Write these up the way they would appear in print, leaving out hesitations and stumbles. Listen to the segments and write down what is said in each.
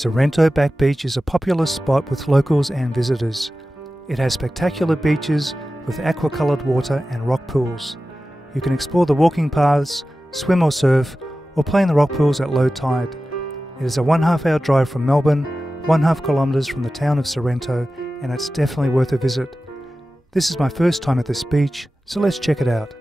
Sorrento Back Beach is a popular spot with locals and visitors. It has spectacular beaches with aqua-coloured water and rock pools. You can explore the walking paths, swim or surf, or play in the rock pools at low tide. It is a 1.5 hour drive from Melbourne, 1.5 kilometres from the town of Sorrento, and it's definitely worth a visit. This is my first time at this beach, so let's check it out.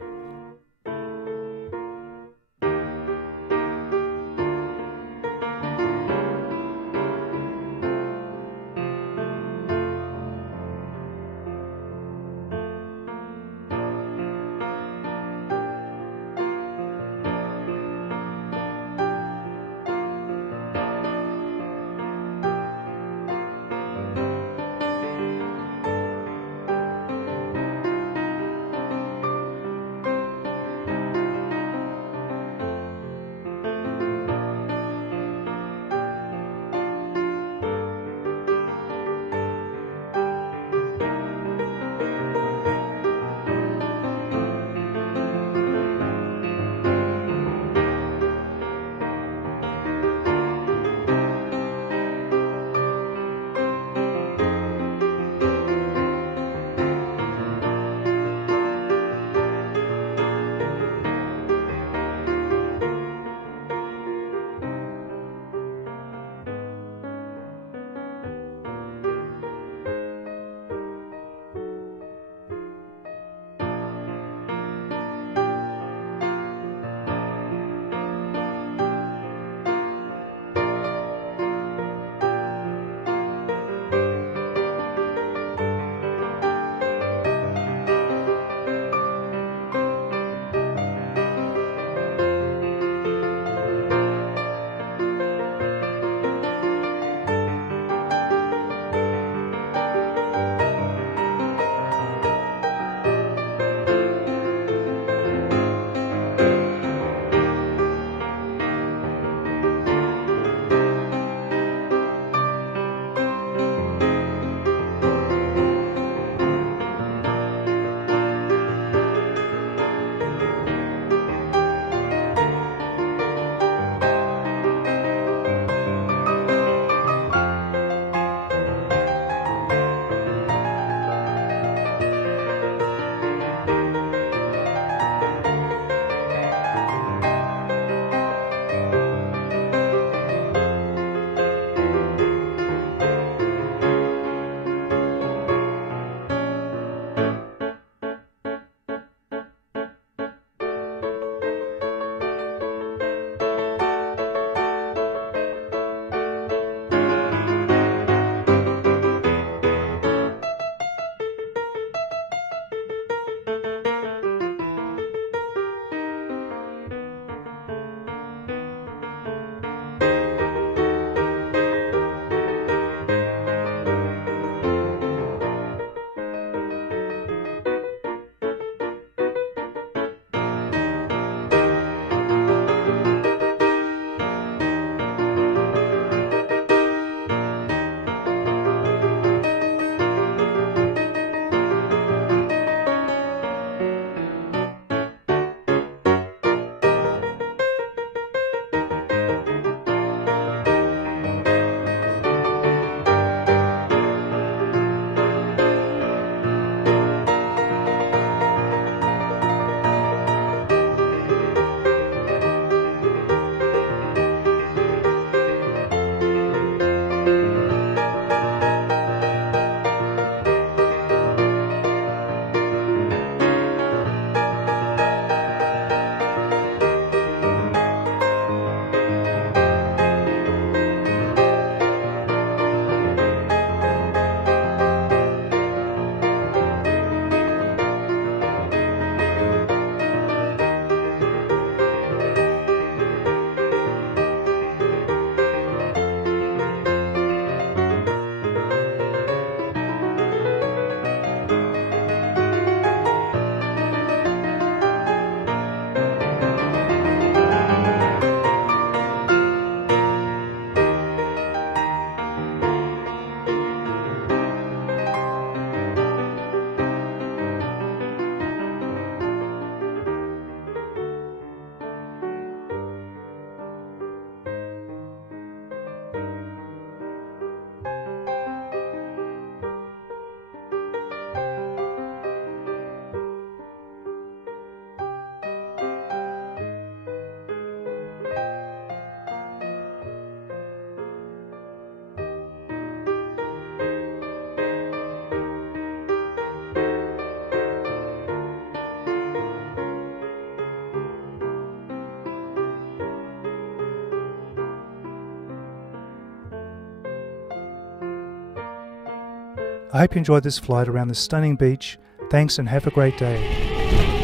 I hope you enjoyed this flight around this stunning beach. Thanks and have a great day.